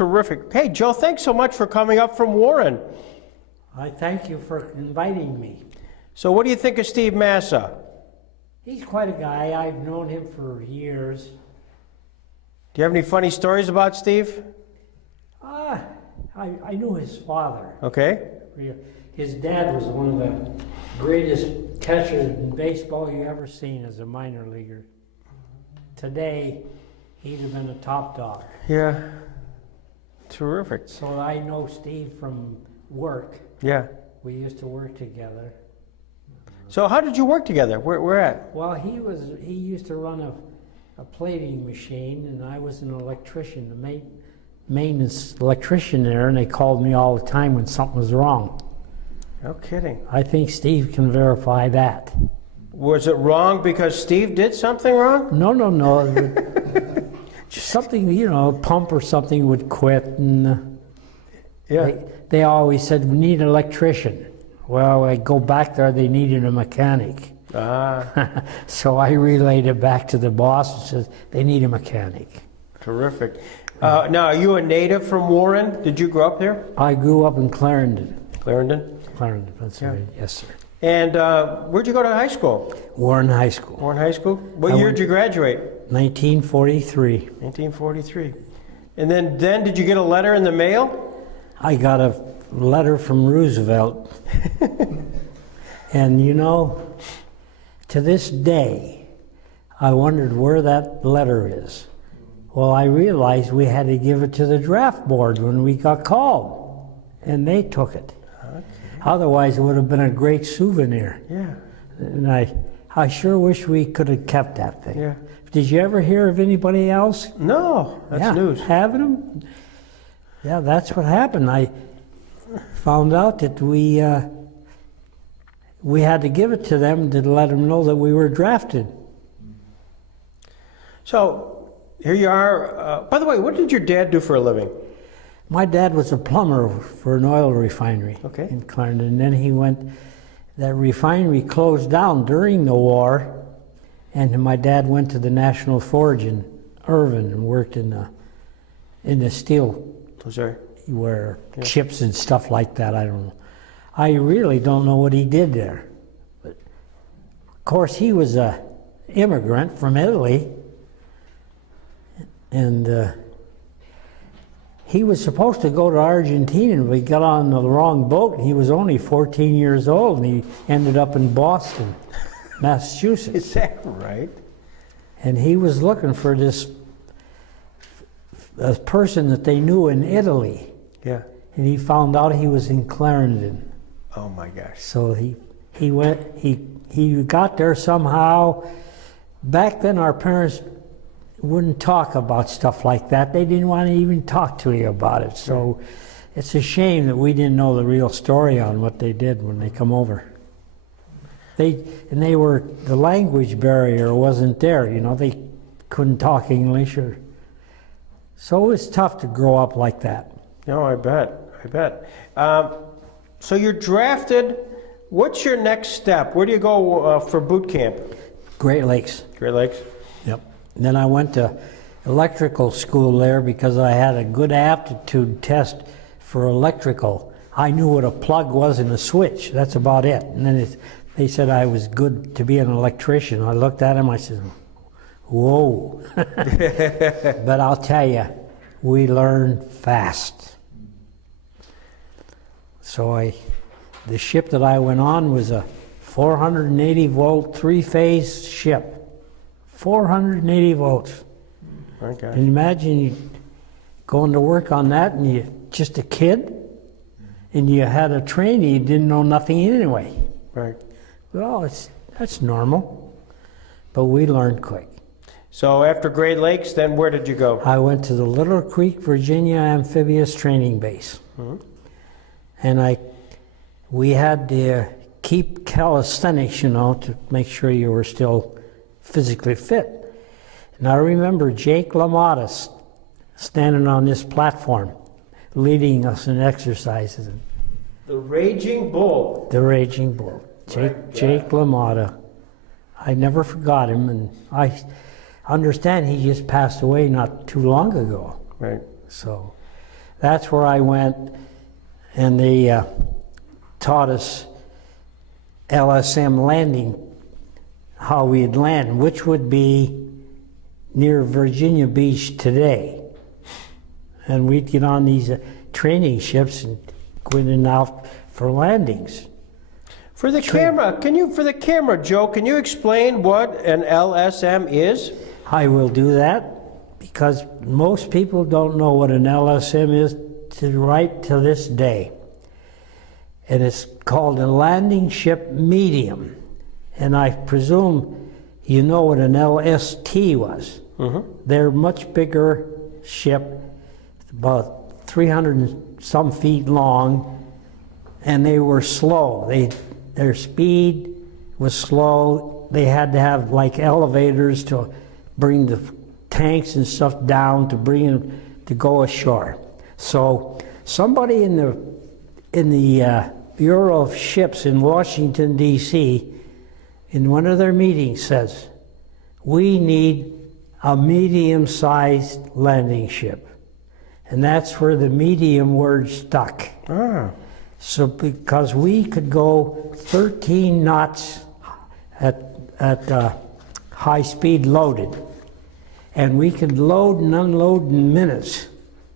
Terrific. Hey, Joe, thanks so much for coming up from Warren. I thank you for inviting me. So what do you think of Steve Massa? He's quite a guy. I've known him for years. Do you have any funny stories about Steve? I knew his father. Okay. His dad was one of the greatest catchers in baseball you ever seen as a minor leaguer. Today, he'd have been a top dog. Yeah. Terrific. So I know Steve from work. Yeah. We used to work together. So how did you work together? Where at? Well, he used to run a plating machine, and I was an electrician, the maintenance electrician there, and they called me all the time when something was wrong. No kidding. I think Steve can verify that. Was it wrong because Steve did something wrong? No. Something, a pump or something would quit, and Yeah. they always said, we need an electrician. Well, I go back there, they needed a mechanic. Ah. So I relayed it back to the boss and said, they need a mechanic. Terrific. Now, are you a native from Warren? Did you grow up there? I grew up in Clarendon. Clarendon? Clarendon, Pennsylvania. Yes, sir. And where'd you go to high school? Warren High School. Warren High School? What year did you graduate? 1943. 1943. And then did you get a letter in the mail? I got a letter from Roosevelt. And to this day, I wondered where that letter is. Well, I realized we had to give it to the draft board when we got called, and they took it. Okay. Otherwise, it would have been a great souvenir. Yeah. And I sure wish we could have kept that thing. Yeah. Did you ever hear of anybody else? No, that's news. Having them? Yeah, that's what happened. I found out that we had to give it to them to let them know that we were drafted. So here you are. By the way, what did your dad do for a living? My dad was a plumber for an oil refinery in Clarendon. And then that refinery closed down during the war, and my dad went to the National Forge in Irvine and worked in the steel where chips and stuff like that. I don't know. I really don't know what he did there. But of course, he was a immigrant from Italy, and he was supposed to go to Argentina, but he got on the wrong boat. He was only 14 years old, and he ended up in Boston, Massachusetts. Is that right? And he was looking for a person that they knew in Italy. Yeah. And he found out he was in Clarendon. Oh my gosh. So he went, he got there somehow. Back then our parents wouldn't talk about stuff like that. They didn't want to even talk to you about it. So it's a shame that we didn't know the real story on what they did when they come over. The language barrier wasn't there, they couldn't talk English, so it was tough to grow up like that. No, I bet. So you're drafted. What's your next step? Where do you go for boot camp? Great Lakes. Great Lakes? Yep. And then I went to electrical school there because I had a good aptitude test for electrical. I knew what a plug was and a switch. That's about it. And then they said I was good to be an electrician. I looked at him, I said, whoa. But I'll tell you, we learn fast. So the ship that I went on was a 480 volt, 3-phase ship. 480 volts. Okay. And imagine you going to work on that and you're just a kid and you had a trainee, you didn't know nothing anyway. Right. Well, that's normal, but we learned quick. So after Great Lakes, then where did you go? I went to the Little Creek, Virginia Amphibious Training Base. Mm-hmm. And we had to keep calisthenics, to make sure you were still physically fit. And I remember Jake LaMotta standing on this platform, leading us in exercises. The Raging Bull. The Raging Bull. Jake LaMotta. I never forgot him, and I understand he just passed away not too long ago. Right. So, That's where I went, and they taught us LSM landing, how we'd land, which would be near Virginia Beach today. And we'd get on these training ships and go in and out for landings. For the camera, Joe, can you explain what an LSM is? I will do that, because most people don't know what an LSM is right to this day. And it's called a landing ship medium. And I presume you know what an LST was. Mm-hmm. They're much bigger ship, about 300 and some feet long, and they were slow. Their speed was slow. They had to have like elevators to bring the tanks and stuff down to bring them to go ashore. So somebody in the Bureau of Ships in Washington, D.C., in one of their meetings says, we need a medium-sized landing ship. And that's where the medium word stuck. Ah. So because we could go 13 knots at high speed loaded, and we could load and unload in minutes,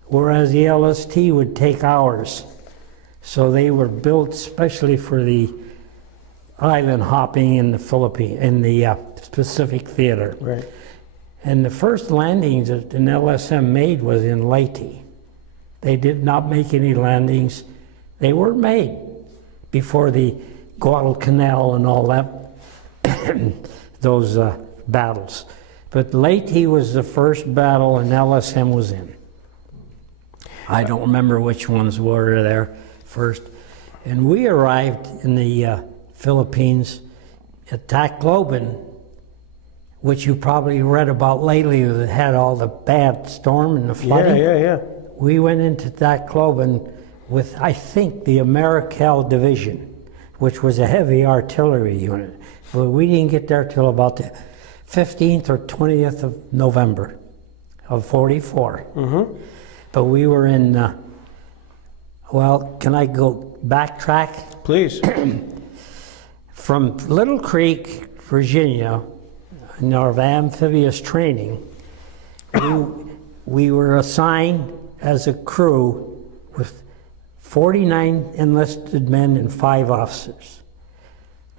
whereas the LST would take hours. So they were built especially for the island hopping in the Philippines, in the Pacific Theater. Right. And the first landings that an LSM made was in Leyte. They did not make any landings. They were made before the Guadalcanal and all that, those battles. But Leyte was the first battle and LSM was in. I don't remember which ones were there first. And we arrived in the Philippines at Tacloban, which you probably read about lately, that had all the bad storm and the flooding. Yeah. We went into Tacloban with, I think, the Americal Division, which was a heavy artillery unit. But we didn't get there till about the 15th or 20th of November of 44. Mm-hmm. But we were in, well, can I go backtrack? Please. From Little Creek, Virginia, in our amphibious training, we were assigned as a crew with 49 enlisted men and 5 officers.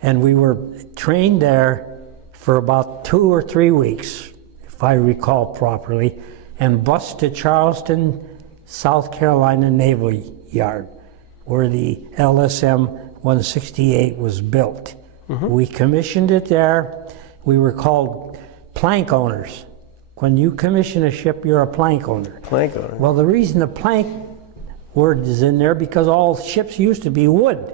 And we were trained there for about 2 or 3 weeks, if I recall properly, and bused to Charleston, South Carolina Naval Yard, where the LSM 168 was built. Mm-hmm. We commissioned it there. We were called plank owners. When you commission a ship, you're a plank owner. Plank owner. Well, the reason the plank word is in there because all ships used to be wood.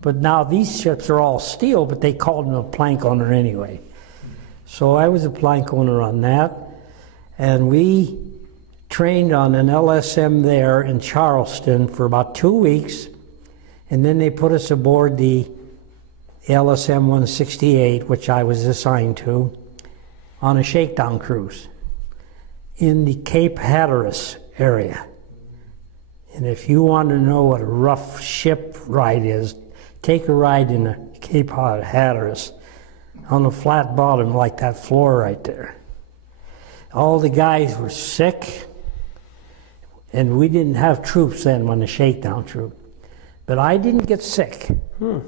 But now these ships are all steel, but they called them a plank owner anyway. So I was a plank owner on that. And we trained on an LSM there in Charleston for about 2 weeks. And then they put us aboard the LSM 168, which I was assigned to, on a shakedown cruise in the Cape Hatteras area. And if you want to know what a rough ship ride is, take a ride in the Cape Hatteras on a flat bottom like that floor right there. All the guys were sick, and we didn't have troops then on the shakedown troop. But I didn't get sick.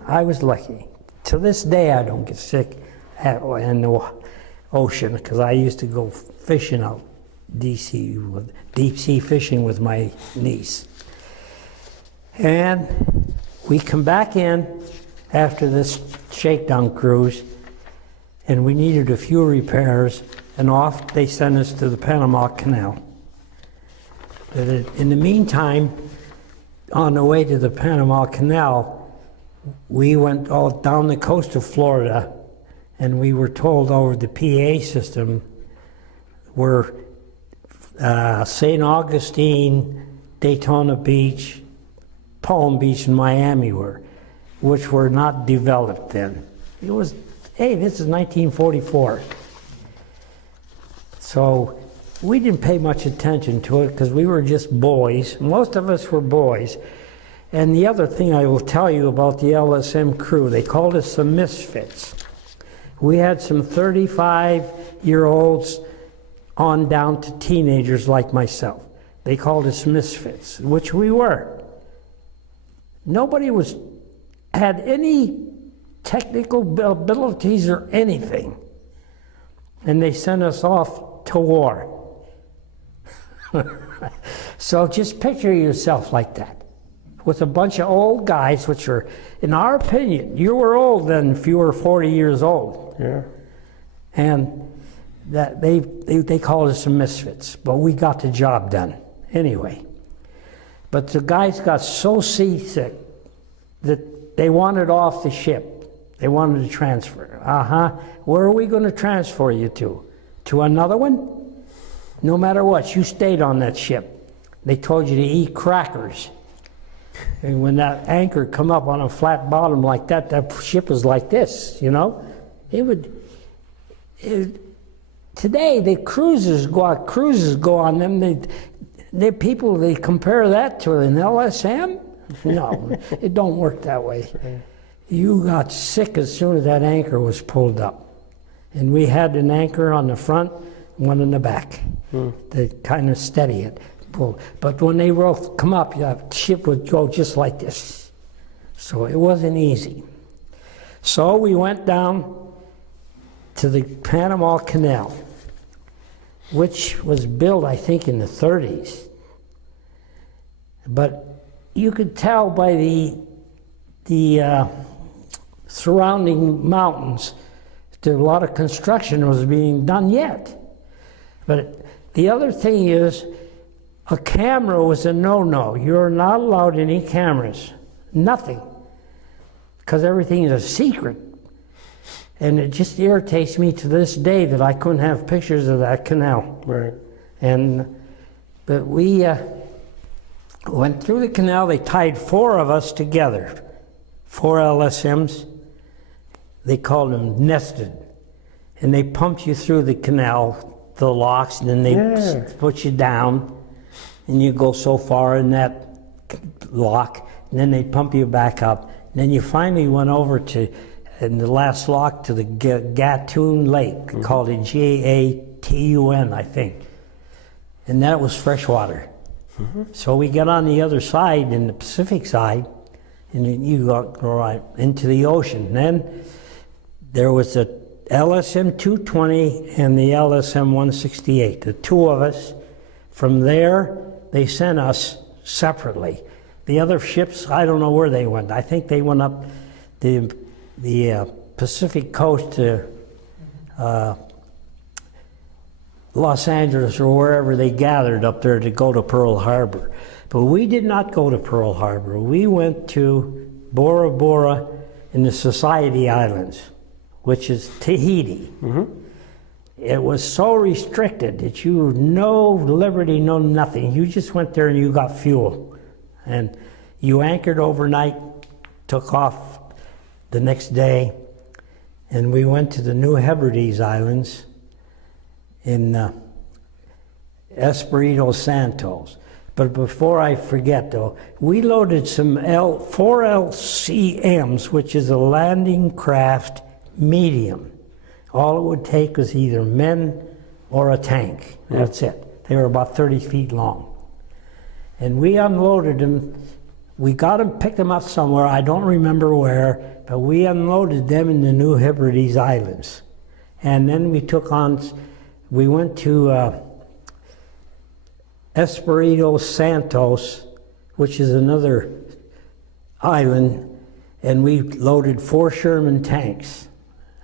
I was lucky. To this day, I don't get sick in the ocean because I used to go fishing out deep sea fishing with my niece. And we come back in after this shakedown cruise, and we needed a few repairs, and off they sent us to the Panama Canal. In the meantime, on the way to the Panama Canal, we went all down the coast of Florida, and we were told over the PA system where St. Augustine, Daytona Beach, Palm Beach, and Miami were, which were not developed then. It was, hey, this is 1944. So we didn't pay much attention to it because we were just boys. Most of us were boys. And the other thing I will tell you about the LSM crew, they called us the misfits. We had some 35-year-olds on down to teenagers like myself. They called us misfits, which we were. Nobody had any technical abilities or anything. And they sent us off to war. So just picture yourself like that, with a bunch of old guys, which are, in our opinion, you were old then if you were 40 years old. Yeah. And that they called us some misfits, but we got the job done anyway. But the guys got so seasick that they wanted off the ship. They wanted to transfer. Where are we going to transfer you to? To another one? No matter what, you stayed on that ship. They told you to eat crackers. And when that anchor come up on a flat bottom like that, that ship was like this, you know? Today, the cruises go on them. They compare that to an LSM? No, it don't work that way. You got sick as soon as that anchor was pulled up. And we had an anchor on the front, one in the back, to kind of steady it. But when they come up, the ship would go just like this. So it wasn't easy. So we went down to the Panama Canal, which was built, I think, in the 30s. But you could tell by the surrounding mountains that a lot of construction was being done yet. But the other thing is, a camera was a no-no. You're not allowed any cameras, nothing, because everything is a secret. And it just irritates me to this day that I couldn't have pictures of that canal. Right. But we went through the canal. They tied 4 of us together, 4 LSMs. They called them nested. And they pumped you through the canal, the locks, and then they put you down. And you go so far in that lock, and then they pump you back up. And then you finally went over to, in the last lock, to the Gatun Lake, called it Gatun, I think. And that was freshwater. So we got on the other side, in the Pacific side, and then you go right into the ocean. And then there was the LSM 220 and the LSM 168, the 2 of us. From there, they sent us separately. The other ships, I don't know where they went. I think they went up the Pacific coast to Los Angeles or wherever they gathered up there to go to Pearl Harbor. But we did not go to Pearl Harbor. We went to Bora Bora in the Society Islands, which is Tahiti. It was so restricted that you no liberty, no nothing. You just went there and you got fuel. And you anchored overnight, took off the next day, and we went to the New Hebrides Islands in Espiritu Santos. But before I forget though, we loaded some 4 LCMs, which is a landing craft medium. All it would take was either men or a tank. That's it. They were about 30 feet long. And we unloaded them. We got them, picked them up somewhere, I don't remember where, but we unloaded them in the New Hebrides Islands. And then we went to Espiritu Santos, which is another island, and we loaded 4 Sherman tanks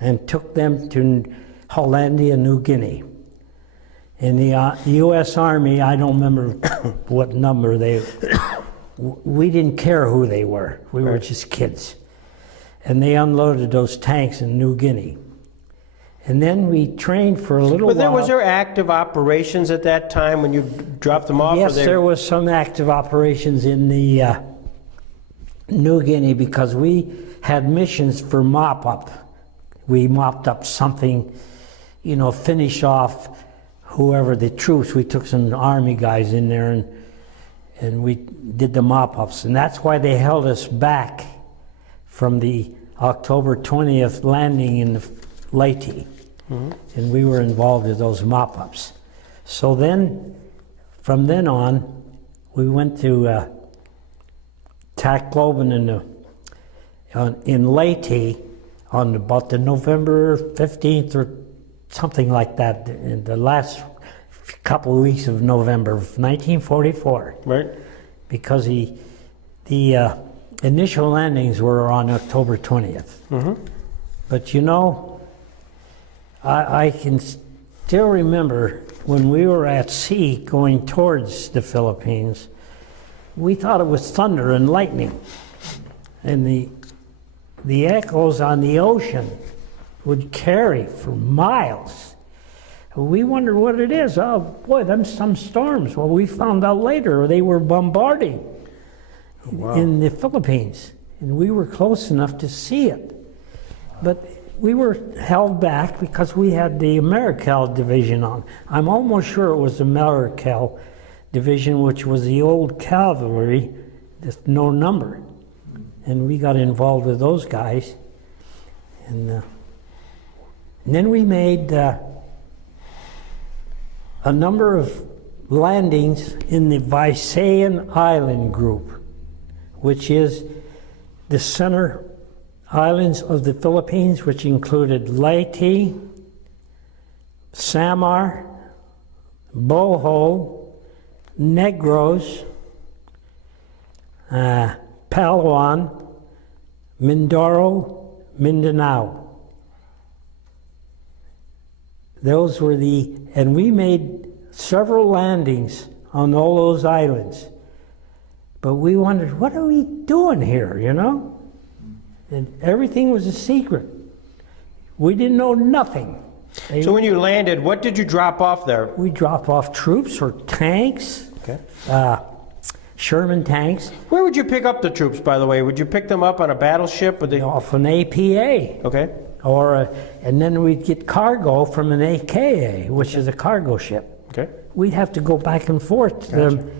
and took them to Hollandia, New Guinea. And the U.S. Army, I don't remember what number we didn't care who they were. We were just kids. And they unloaded those tanks in New Guinea. And then we trained for a little while. Was there active operations at that time when you dropped them off? Yes, there was some active operations in the New Guinea because we had missions for mop-up. We mopped up something, finish off whoever the troops, we took some Army guys in there and we did the mop-ups. And that's why they held us back from the October 20th landing in the Leyte. And we were involved in those mop-ups. So then, from then on, we went to Tacloban in Leyte on about the November 15th or something like that, in the last couple of weeks of November of 1944. Right. Because the initial landings were on October 20th. But you know, I can still remember when we were at sea going towards the Philippines, we thought it was thunder and lightning. And the echoes on the ocean would carry for miles. We wondered what it is. Oh boy, them some storms. Well, we found out later they were bombarding in the Philippines. And we were close enough to see it. But we were held back because we had the Americal division on. I'm almost sure it was the Americal division, which was the old cavalry, just no number. And we got involved with those guys. And then we made a number of landings in the Visayan Island group, which is the center islands of the Philippines, which included Leyte, Samar, Bohol, Negros, Palawan, Mindoro, Mindanao. Those were and we made several landings on all those islands. But we wondered, what are we doing here, you know? And everything was a secret. We didn't know nothing. So when you landed, what did you drop off there? We dropped off troops or tanks, Sherman tanks. Where would you pick up the troops, by the way? Would you pick them up on a battleship? Off an APA. Okay. And then we'd get cargo from an AKA, which is a cargo ship. Okay. We'd have to go back and forth to them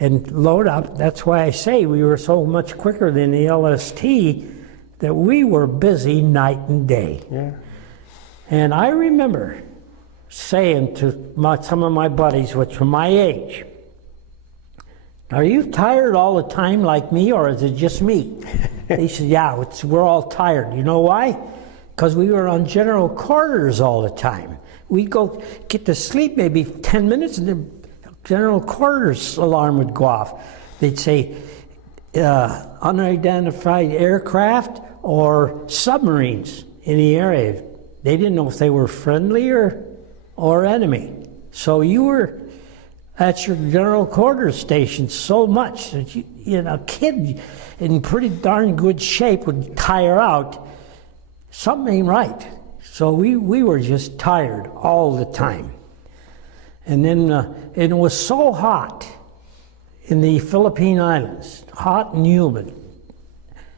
and load up. That's why I say we were so much quicker than the LST that we were busy night and day. Yeah. And I remember saying to some of my buddies, which were my age, are you tired all the time like me, or is it just me? They said, yeah, we're all tired. You know why? Because we were on general quarters all the time. We'd go get to sleep maybe 10 minutes and the general quarters alarm would go off. They'd say, unidentified aircraft or submarines in the area. They didn't know if they were friendly or enemy. So you were at your general quarters station so much that a kid in pretty darn good shape would tire out. Something ain't right. So we were just tired all the time. And then it was so hot in the Philippine Islands, hot and humid.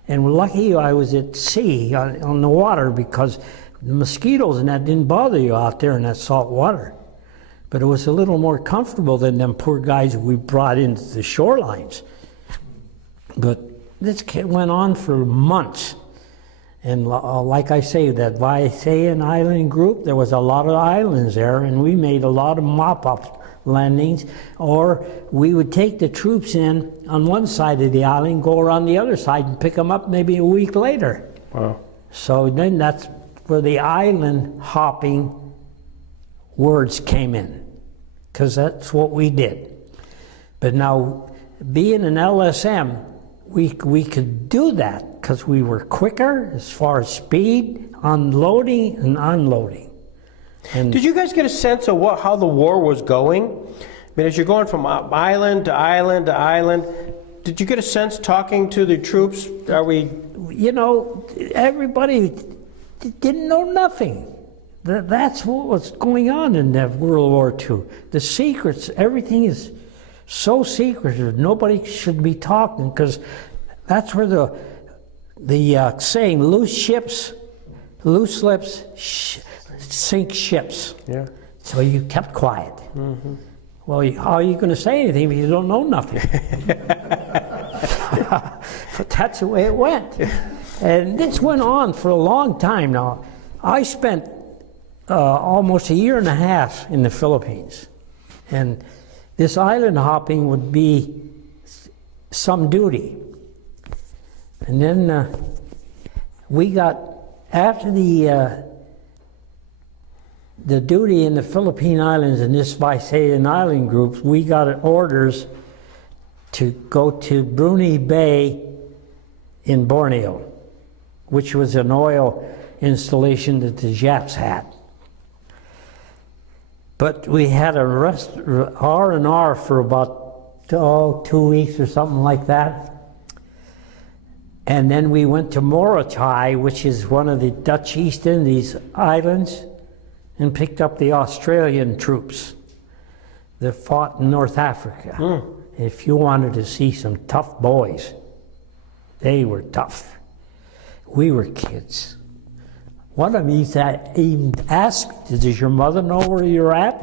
And lucky I was at sea on the water, because the mosquitoes and that didn't bother you out there in that salt water. But it was a little more comfortable than them poor guys we brought into the shorelines. But this went on for months. And like I say, that Visayan Island group, there was a lot of islands there, and we made a lot of mop-up landings. Or we would take the troops in on one side of the island, go around the other side, and pick them up maybe a week later. Wow. So then that's where the island hopping words came in, because that's what we did. But now, being an LSM, we could do that because we were quicker as far as speed, unloading and unloading. And did you guys get a sense of how the war was going? I mean, as you're going from island to island to island, did you get a sense talking to the troops? Everybody didn't know nothing. That's what was going on in that World War II. The secrets, everything is so secretive. Nobody should be talking, because that's where the saying, loose lips sink ships. Yeah. So you kept quiet. Well, how are you going to say anything if you don't know nothing? But that's the way it went. And this went on for a long time now. I spent almost a year and a half in the Philippines. And this island hopping would be some duty. And then we got, after the duty in the Philippine Islands and this Visayan Island groups, we got orders to go to Bruni Bay in Borneo, which was an oil installation that the Japs had. But we had a R&R for about 2 weeks or something like that. And then we went to Morotai, which is one of the Dutch East Indies islands, and picked up the Australian troops that fought in North Africa. If you wanted to see some tough boys, they were tough. We were kids. One of them even asked me, does your mother know where you're at?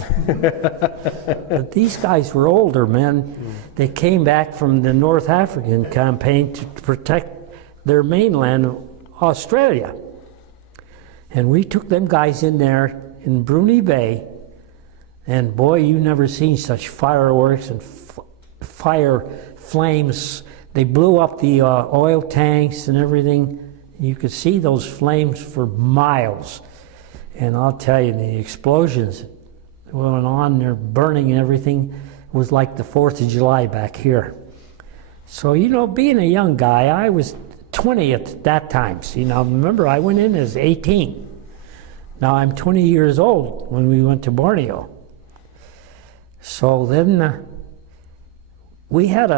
But these guys were older men. They came back from the North African campaign to protect their mainland, Australia. And we took them guys in there in Bruni Bay, and boy, you never seen such fireworks and fire flames. They blew up the oil tanks and everything. You could see those flames for miles. And I'll tell you, the explosions that went on there, burning and everything, was like the 4th of July back here. So, you know, being a young guy, I was 20 at that time. See, now remember, I went in as 18. Now I'm 20 years old when we went to Borneo. So then we had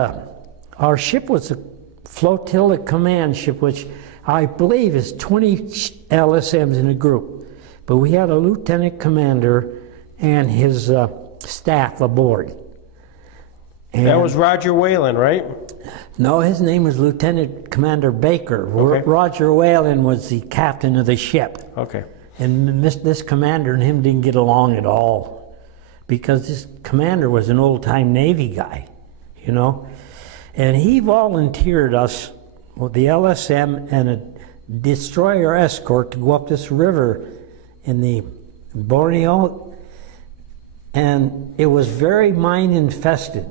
our ship was a flotilla command ship, which I believe is 20 LSMs in a group. But we had a lieutenant commander and his staff aboard. And that was Roger Whalen, right? No, his name was Lieutenant Commander Baker. Okay. Roger Whalen was the captain of the ship. Okay. And this commander and him didn't get along at all, because this commander was an old-time Navy guy, you know. And he volunteered us with the LSM and a destroyer escort to go up this river in the Borneo, and it was very mine infested.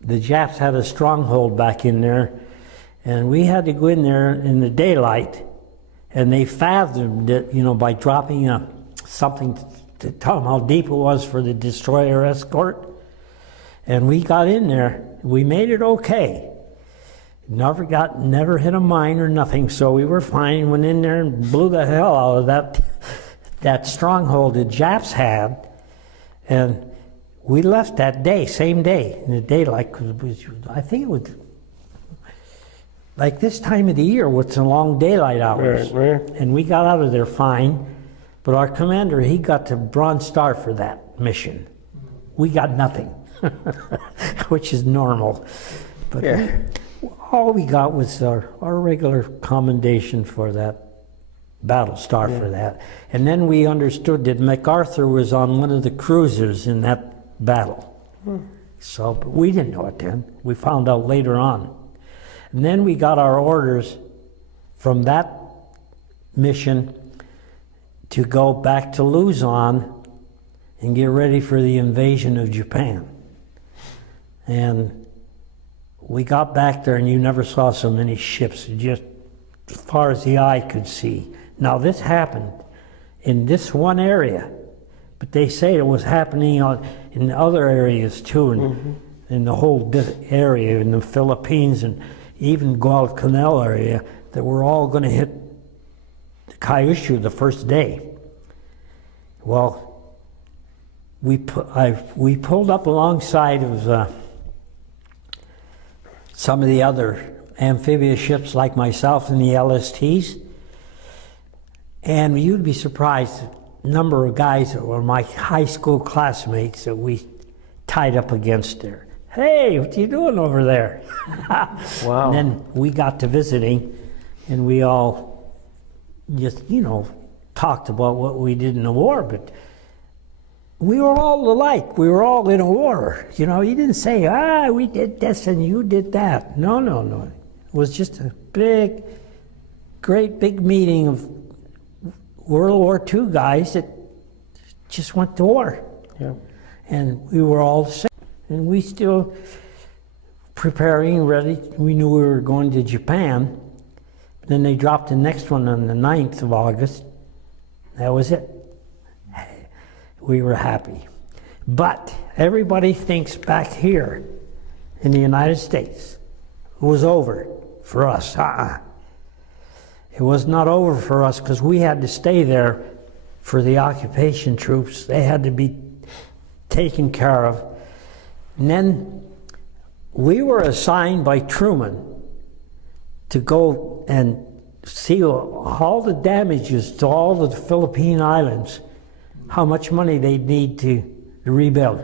The Japs had a stronghold back in there, and we had to go in there in the daylight, and they fathomed it, you know, by dropping something to tell them how deep it was for the destroyer escort. And we got in there. We made it okay. Never hit a mine or nothing, so we were fine. Went in there and blew the hell out of that stronghold the Japs had, and we left that day, same day, in the daylight. I think it was like this time of the year with some long daylight hours. Right. And we got out of there fine, but our commander, he got the Bronze Star for that mission. We got nothing, which is normal. But yeah. All we got was our regular commendation for that, battle star for that. And then we understood that MacArthur was on one of the cruisers in that battle. So, but we didn't know it then. We found out later on. And then we got our orders from that mission to go back to Luzon and get ready for the invasion of Japan. And we got back there, and you never saw so many ships, just as far as the eye could see. Now, this happened in this one area, but they say it was happening in other areas too, in the whole area, in the Philippines and even Guadalcanal area, that we're all going to hit the Kyushu the first day. Well, we pulled up alongside of some of the other amphibious ships like myself and the LSTs, and you'd be surprised the number of guys that were my high school classmates that we tied up against there. Hey, what you doing over there? Wow. And then we got to visiting, and we all just, you know, talked about what we did in the war, but we were all alike. We were all in a war. You know, you didn't say, we did this and you did that. No, no, no. It was just a great big meeting of World War II guys that just went to war. Yeah. And we were all the same. And we still preparing, ready. We knew we were going to Japan. Then they dropped the next one on the 9th of August. That was it. We were happy. But everybody thinks back here in the United States it was over for us. It was not over for us because we had to stay there for the occupation troops. They had to be taken care of. And then we were assigned by Truman to go and see all the damages to all the Philippine islands, how much money they'd need to rebuild.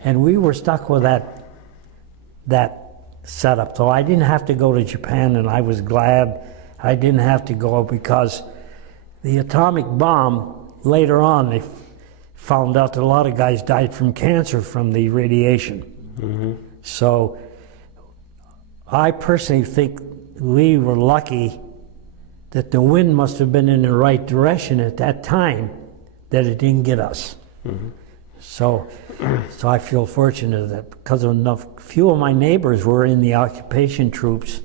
And we were stuck with that setup. So I didn't have to go to Japan, and I was glad I didn't have to go, because the atomic bomb, later on, they found out that a lot of guys died from cancer from the radiation. Mm-hmm. So I personally think we were lucky that the wind must have been in the right direction at that time, that it didn't get us. Mm-hmm. So I feel fortunate that because few of my neighbors were in the occupation troops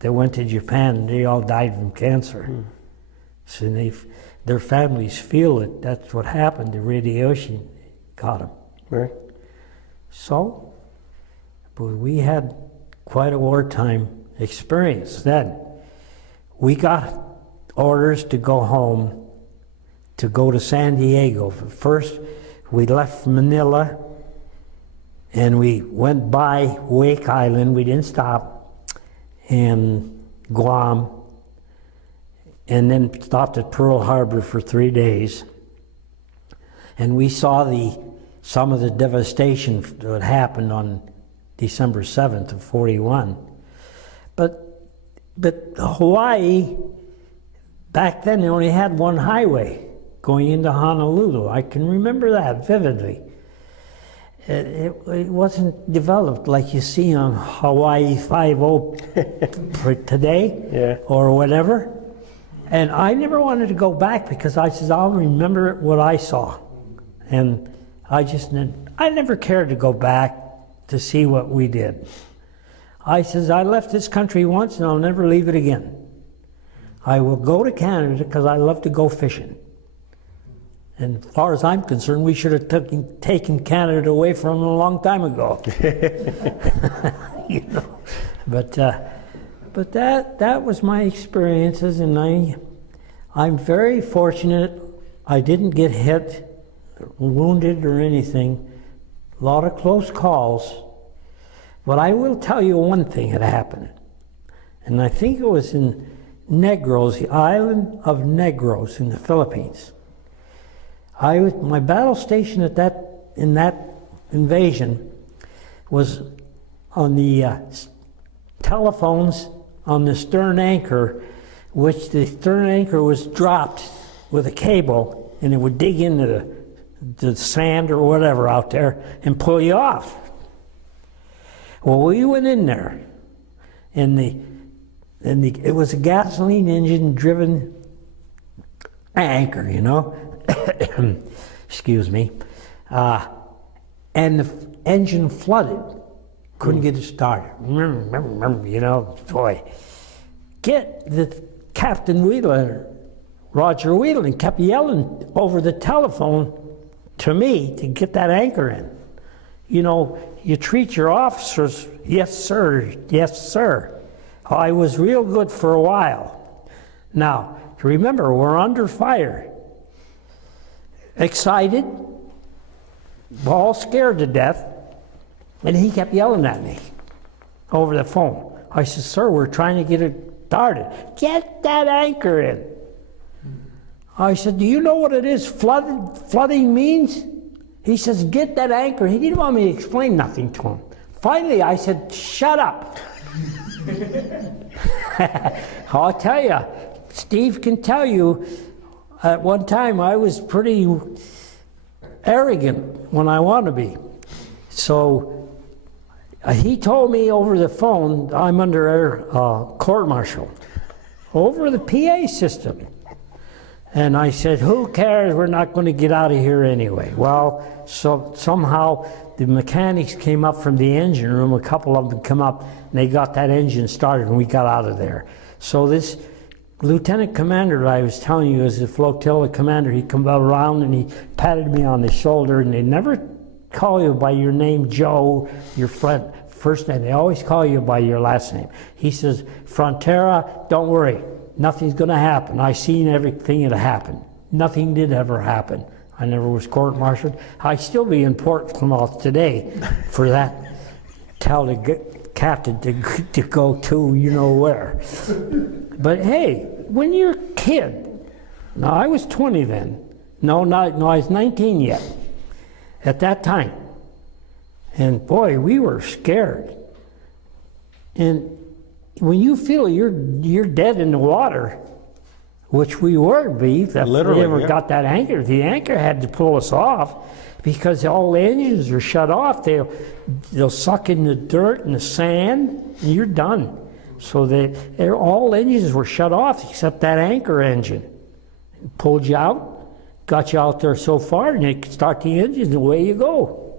that went to Japan, they all died from cancer. Mm. So their families feel it. That's what happened. The radiation got them. Right. So, but we had quite a wartime experience then. We got orders to go home, to go to San Diego. First, we left Manila and we went by Wake Island. We didn't stop. And Guam, and then stopped at Pearl Harbor for 3 days. And we saw some of the devastation that happened on December 7th of 41. But Hawaii, back then they only had one highway going into Honolulu. I can remember that vividly. It wasn't developed like you see on Hawaii 5-0 today, or whatever. And I never wanted to go back because I said, I'll remember what I saw. And I never cared to go back to see what we did. I says, I left this country once and I'll never leave it again. I will go to Canada because I love to go fishing. And as far as I'm concerned, we should have taken Canada away from them a long time ago. You know, but that was my experiences, and I'm very fortunate. I didn't get hit, wounded, or anything. A lot of close calls. But I will tell you one thing had happened, and I think it was in Negros, the island of Negros in the Philippines. My battle station in that invasion was on the telephones on the stern anchor, which the stern anchor was dropped with a cable, and it would dig into the sand or whatever out there and pull you off. Well, we went in there, and it was a gasoline engine driven anchor, you know. Excuse me. And the engine flooded. Couldn't get it started. You know, boy. Get the Captain Wheeler, Roger Wheeler, kept yelling over the telephone to me to get that anchor in. You know, you treat your officers, yes sir, yes sir. I was real good for a while. Now, remember, we're under fire. Excited, all scared to death, and he kept yelling at me over the phone. I said, sir, we're trying to get it started. Get that anchor in. I said, do you know what it is flooding means? He says, get that anchor. He didn't want me to explain nothing to him. Finally, I said, shut up. I'll tell you, Steve can tell you, at one time I was pretty arrogant when I want to be. So he told me over the phone, I'm under court-martial, over the PA system. And I said, who cares? We're not going to get out of here anyway. Well, so somehow the mechanics came up from the engine room. A couple of them come up, and they got that engine started, and we got out of there. So this lieutenant commander that I was telling you is the flotilla commander. He come around and he patted me on the shoulder, and they never call you by your name, Joe, your friend, first name. They always call you by your last name. He says, Frontera, don't worry. Nothing's going to happen. I seen everything that happened. Nothing did ever happen. I never was court-martialed. I still be in Portsmouth today for that. Tell the captain to go to you know where. But hey, when you're a kid, now I was 20 then. No, I was 19 yet at that time. And boy, we were scared. And when you feel you're dead in the water, which we were, if we ever got that anchor, the anchor had to pull us off because all the engines are shut off. They'll suck in the dirt and the sand, and you're done. So all engines were shut off except that anchor engine. It pulled you out, got you out there so far, and you could start the engines, and away you go.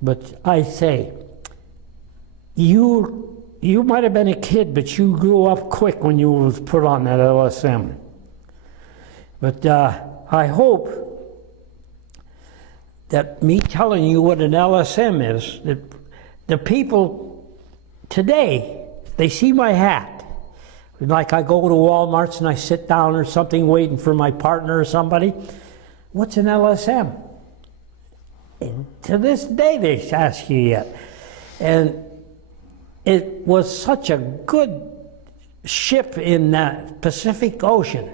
But I say, you might have been a kid, but you grew up quick when you was put on that LSM. But I hope that me telling you what an LSM is, that the people today, they see my hat. Like I go to Walmart's and I sit down or something waiting for my partner or somebody. What's an LSM? To this day they ask you yet. And it was such a good ship in that Pacific Ocean.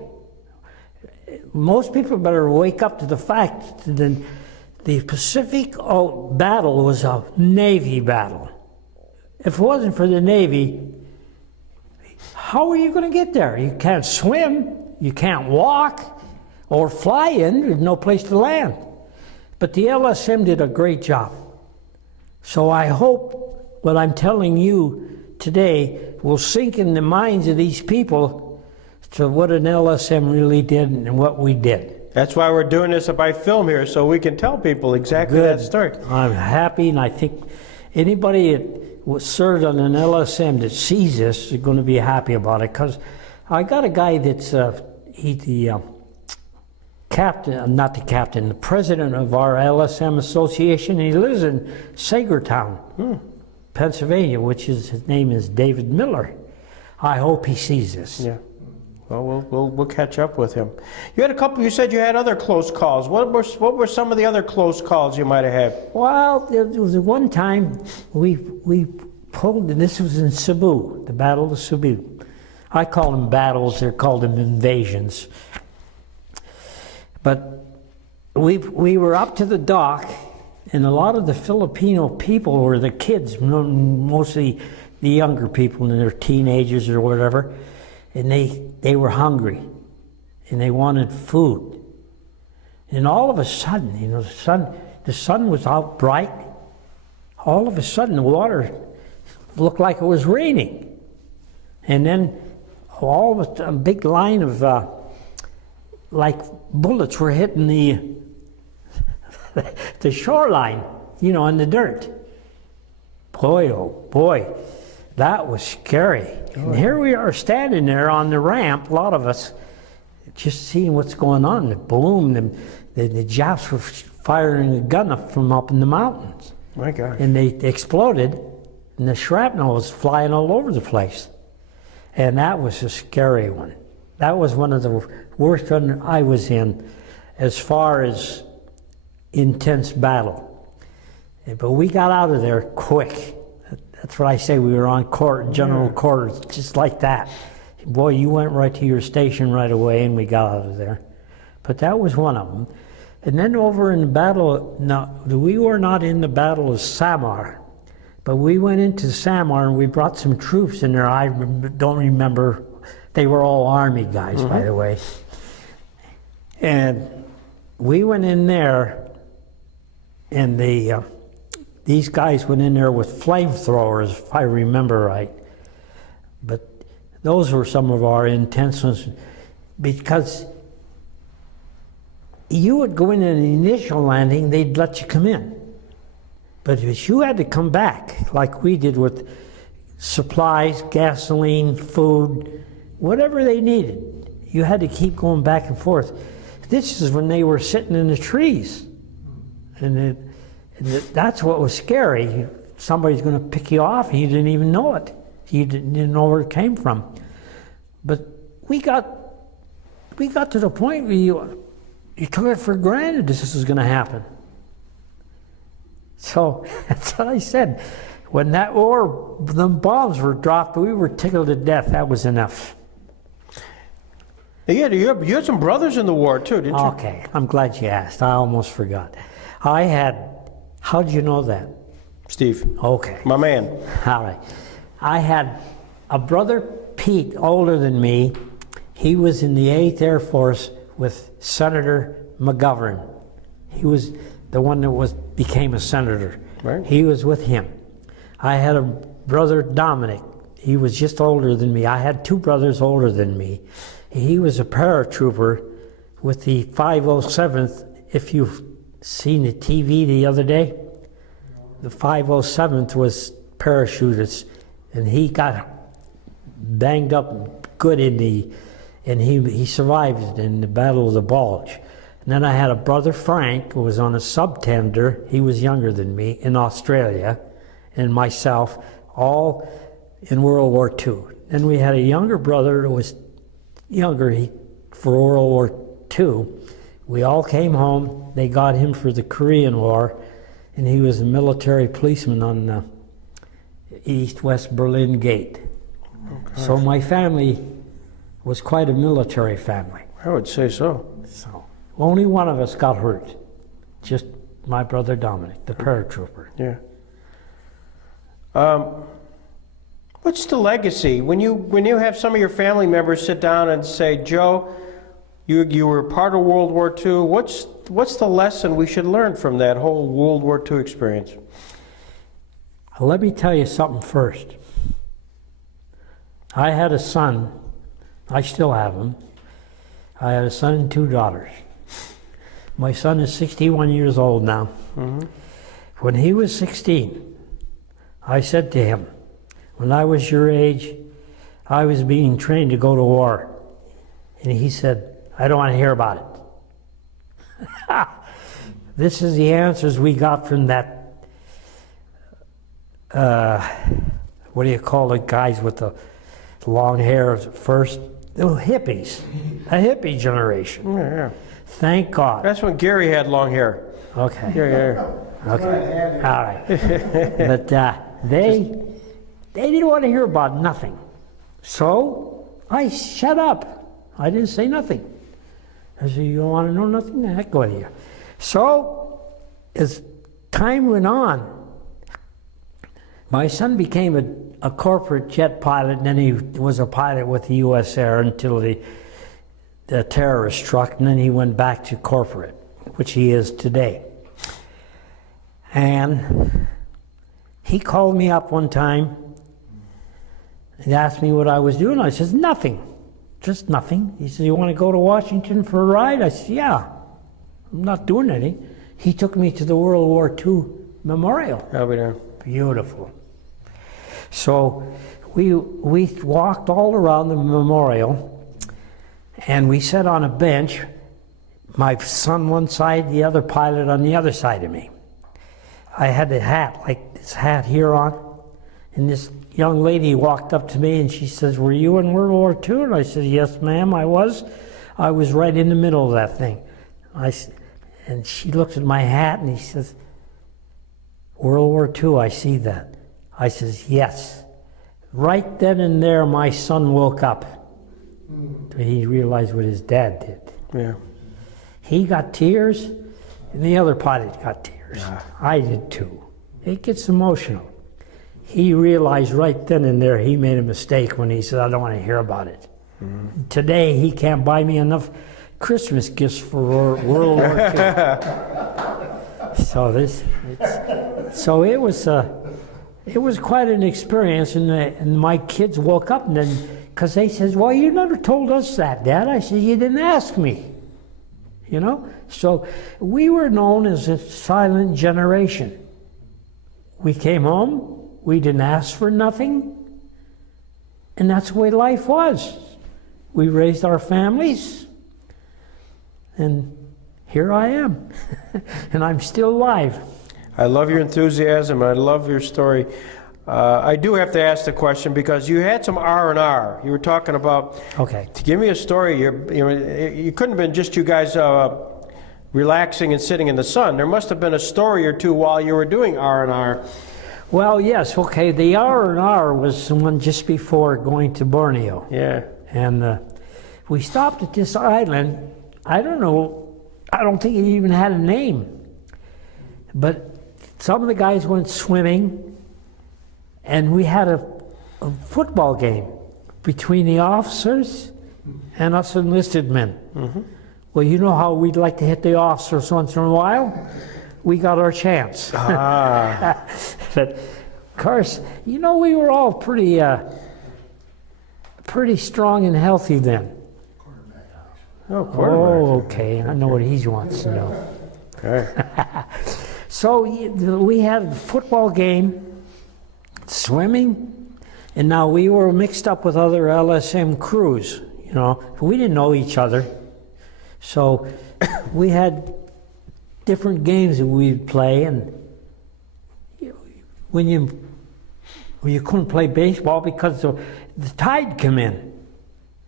Most people better wake up to the fact that the Pacific battle was a Navy battle. If it wasn't for the Navy, how are you going to get there? You can't swim, you can't walk, or fly in. There's no place to land. But the LSM did a great job. So I hope what I'm telling you today will sink in the minds of these people to what an LSM really did and what we did. That's why we're doing this by film here, so we can tell people exactly that story. I'm happy, and I think anybody that was served on an LSM that sees this is going to be happy about it, because I got a guy that's he's the captain, not the captain, the president of our LSM association. He lives in Sagertown, Pennsylvania, his name is David Miller. I hope he sees this. Yeah. Well, we'll catch up with him. You had a couple. You said you had other close calls. What were some of the other close calls you might have had? Well, there was one time we pulled, and this was in Cebu, the Battle of Cebu. I call them battles. They're called them invasions. But we were up to the dock, and a lot of the Filipino people were the kids, mostly the younger people, and they're teenagers or whatever, and they were hungry, and they wanted food. And all of a sudden, the sun was out bright. All of a sudden, the water looked like it was raining, and then all of a big line of like bullets were hitting the shoreline, in the dirt. Boy, oh boy, that was scary. And here we are standing there on the ramp, a lot of us, just seeing what's going on. The boom, the Japs were firing a gun up from up in the mountains. My God. And they exploded, and the shrapnel was flying all over the place. And that was a scary one. That was one of the worst one I was in as far as intense battle. But we got out of there quick. That's what I say, we were on general quarters, just like that. Boy, you went right to your station right away, and we got out of there. But that was one of them. And then over in the battle, now, we were not in the Battle of Samar, but we went into Samar and we brought some troops in there. I don't remember, they were all Army guys, by the way. And we went in there, and these guys went in there with flamethrowers, if I remember right. But those were some of our intense ones, because you would go in an initial landing, they'd let you come in. But if you had to come back, like we did with supplies, gasoline, food, whatever they needed, you had to keep going back and forth. This is when they were sitting in the trees. And that's what was scary. Somebody's going to pick you off and you didn't even know it. You didn't know where it came from. But we got to the point where you took it for granted this was going to happen. So that's what I said. When that war, the bombs were dropped, we were tickled to death. That was enough. Yeah, you had some brothers in the war too, didn't you? Okay, I'm glad you asked. I almost forgot. How'd you know that? Steve. Okay. My man. All right. I had a brother, Pete, older than me. He was in the 8th Air Force with Senator McGovern. He was the one that became a senator. Right. He was with him. I had a brother, Dominic. He was just older than me. I had 2 brothers older than me. He was a paratrooper with the 507th. If you've seen the TV the other day, the 507th was parachutists, and he got banged up good and he survived in the Battle of the Bulge. And then I had a brother, Frank, who was on a subtender. He was younger than me, in Australia, and myself, all in World War II. Then we had a younger brother who was younger for World War II. We all came home. They got him for the Korean War, and he was a military policeman on the East-West Berlin Gate. Okay. So my family was quite a military family. I would say so. So only one of us got hurt, just my brother Dominic, the paratrooper. Yeah. What's the legacy when you have some of your family members sit down and say, Joe, you were part of World War II. What's the lesson we should learn from that whole World War II experience? Let me tell you something first. I had a son. I still have him. I had a son and 2 daughters. My son is 61 years old now. Mm-hmm. When he was 16, I said to him, when I was your age, I was being trained to go to war. And he said, I don't want to hear about it. This is the answers we got from that, what do you call the guys with the long hair first? The hippies, a hippie generation. Yeah. Thank God. That's when Gary had long hair. Okay. Yeah. Okay. All right. But they didn't want to hear about nothing. So I shut up. I didn't say nothing. I said, you don't want to know nothing? The heck with you. So as time went on, my son became a corporate jet pilot, and then he was a pilot with the U.S. Air until the terrorist struck, and then he went back to corporate, which he is today. And he called me up one time and asked me what I was doing. I said, nothing, just nothing. He said, you want to go to Washington for a ride? I said, yeah, I'm not doing anything. He took me to the World War II Memorial. How we doing? Beautiful. So we walked all around the memorial, and we sat on a bench, my son one side, the other pilot on the other side of me. I had a hat, like this hat here on, and this young lady walked up to me and she says, were you in World War II? And I said, yes, ma'am, I was. I was right in the middle of that thing. And she looked at my hat and she says, World War II, I see that. I says, yes. Right then and there, my son woke up. He realized what his dad did. Yeah. He got tears, and the other pilot got tears. Yeah. I did too. It gets emotional. He realized right then and there he made a mistake when he said, I don't want to hear about it. Mm-hmm. Today, he can't buy me enough Christmas gifts for World War II. So it was quite an experience, and my kids woke up and then, because they says, "Well, you never told us that, Dad." I said, "You didn't ask me." You know, so we were known as a silent generation. We came home, we didn't ask for nothing, and that's the way life was. We raised our families, and here I am, and I'm still alive. I love your enthusiasm. I love your story. I do have to ask the question because you had some R&R. You were talking about. Okay. To give me a story. You couldn't have been just you guys relaxing and sitting in the sun. There must have been a story or two while you were doing R&R. Well, yes. Okay. The R&R was the one just before going to Borneo. Yeah. And we stopped at this island. I don't know. I don't think it even had a name. But some of the guys went swimming. And we had a football game between the officers and us enlisted men. Mm-hmm. Well, you know how we'd like to hit the officers once in a while? We got our chance. Ah. But, of course, you know, we were all pretty strong and healthy then. Oh, quarterback. Oh, okay. I know what he wants to know. Okay. So we had a football game, swimming, and now we were mixed up with other LSM crews, you know. We didn't know each other. So we had different games that we'd play, and when you couldn't play baseball because the tide come in,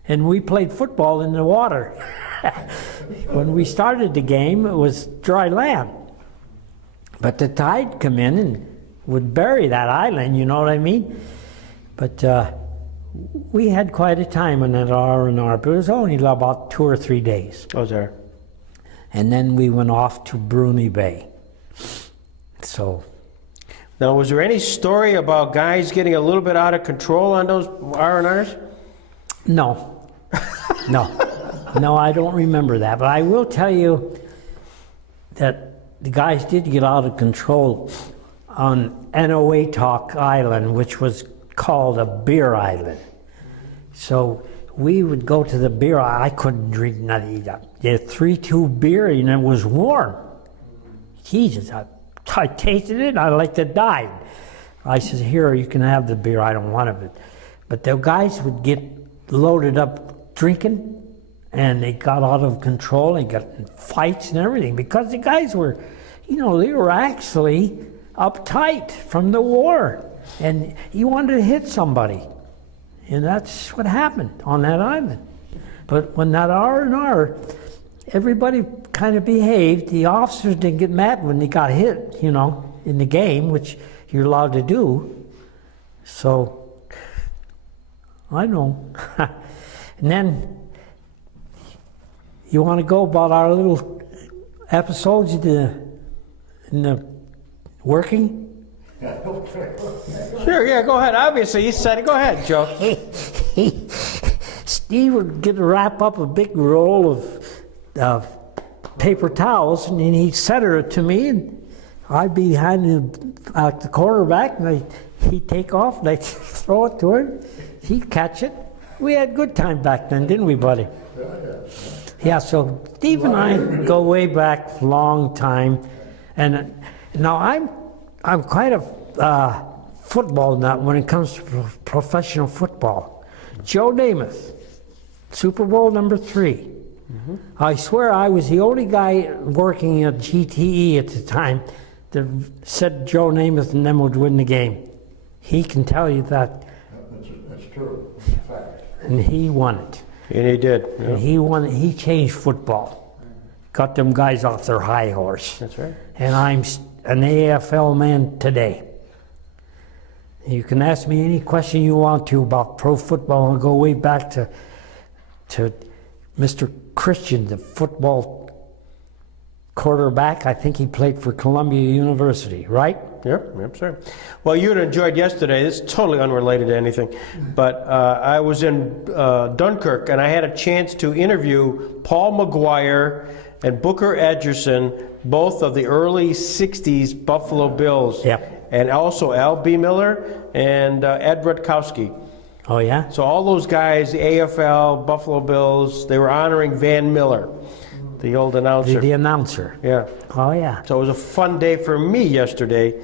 and we played football in the water. When we started the game, it was dry land. But the tide come in and would bury that island, you know what I mean? But we had quite a time on that R&R, but it was only about 2 or 3 days. Oh, there. And then we went off to Bruni Bay. So. Now, was there any story about guys getting a little bit out of control on those R&Rs? No. No, I don't remember that. But I will tell you that the guys did get out of control on Enowatok Island, which was called a beer island. So we would go to the beer. I couldn't drink nothing. They had 3-2 beer, and it was warm. Jesus, I tasted it, and I like to die. I said, "Here, you can have the beer. I don't want it." But the guys would get loaded up drinking, and they got out of control. They got in fights and everything because the guys were, you know, they were actually uptight from the war, and he wanted to hit somebody, and that's what happened on that island. But when that R&R, everybody kind of behaved. The officers didn't get mad when they got hit, you know, in the game, which you're allowed to do. So I know. And then you want to go about our little episodes in the working? Sure, yeah, go ahead. Obviously, you said it. Go ahead, Joe. Steve would wrap up a big roll of paper towels, and he'd center it to me, and I'd be behind the quarterback, and he'd take off, and I'd throw it to him. He'd catch it. We had good time back then, didn't we, buddy? Yeah, so Steve and I go way back a long time, and now I'm quite a football nut when it comes to professional football. Joe Namath, Super Bowl number 3. Mm-hmm. I swear I was the only guy working at GTE at the time that said Joe Namath and them would win the game. He can tell you that. That's true. It's a fact. And he won it. And he did. Yeah. And he won it. He changed football. Got them guys off their high horse. That's right. And I'm an AFL man today. You can ask me any question you want to about pro football. I'll go way back to Mr. Christian, the football quarterback. I think he played for Columbia University, right? Yep, sir. Well, you had enjoyed yesterday. This is totally unrelated to anything, but I was in Dunkirk, and I had a chance to interview Paul McGuire and Booker Edgerson, both of the early '60s Buffalo Bills. Yep. And also Al B. Miller and Ed Rutkowski. Oh, yeah? So all those guys, the AFL, Buffalo Bills, they were honoring Van Miller, the old announcer. The announcer. Yeah. Oh, yeah. So it was a fun day for me yesterday,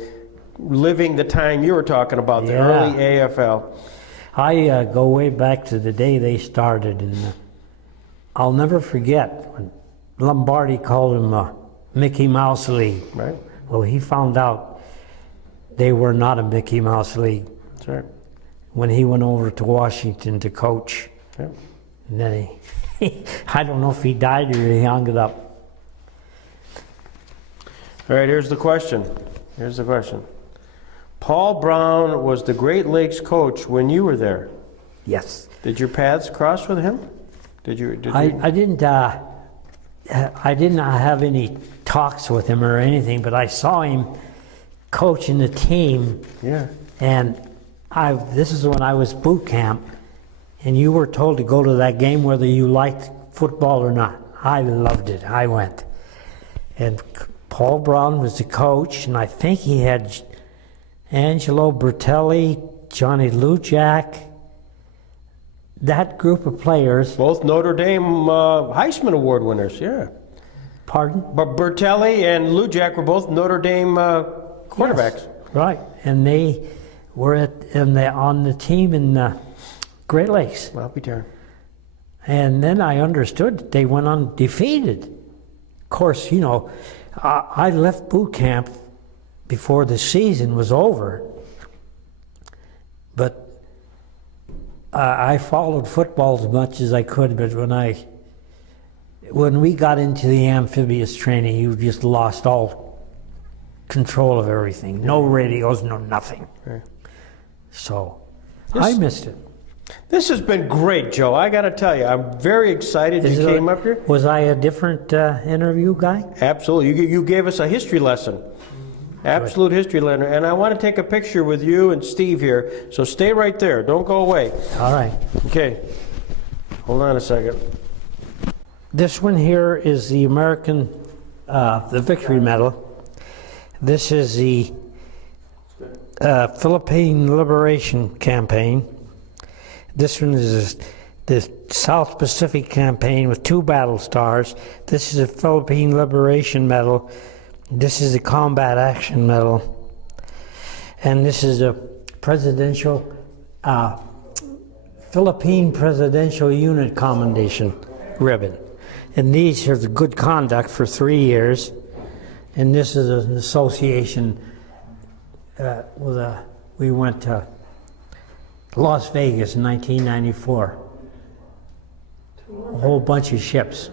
living the time you were talking about, the early AFL. I go way back to the day they started, and I'll never forget when Lombardi called him a Mickey Mouse League. Right. Well, he found out they were not a Mickey Mouse League That's right. when he went over to Washington to coach. Yeah. And then he I don't know if he died or he hung it up. All right, here's the question. Paul Brown was the Great Lakes coach when you were there. Yes. Did your paths cross with him? I didn't have any talks with him or anything, but I saw him coaching the team. Yeah. And this is when I was boot camp, and you were told to go to that game whether you liked football or not. I loved it. I went. And Paul Brown was the coach, and I think he had Angelo Bertelli, Johnny Lujack, that group of players. Both Notre Dame Heisman Award winners, yeah. Pardon? But Bertelli and Lujack were both Notre Dame quarterbacks. Yes, right, and they were on the team in Great Lakes. Well, I'll be darned. And then I understood that they went undefeated. Of course, you know, I left boot camp before the season was over, but I followed football as much as I could. But when we got into the amphibious training, you just lost all control of everything. No radios, no nothing. Right. So I missed it. This has been great, Joe. I got to tell you, I'm very excited you came up here. Was I a different interview guy? Absolutely. You gave us a history lesson. Absolute history lesson. And I want to take a picture with you and Steve here. So stay right there. Don't go away. All right. Okay. Hold on a second. This one here is the American, the Victory Medal. This is the Philippine Liberation Campaign. This one is the South Pacific Campaign with 2 battle stars. This is a Philippine Liberation Medal. This is the Combat Action Medal. And this is a presidential, Philippine Presidential Unit Commendation ribbon. And these are the good conduct for 3 years. And this is an association we went to Las Vegas in 1994. A whole bunch of ships.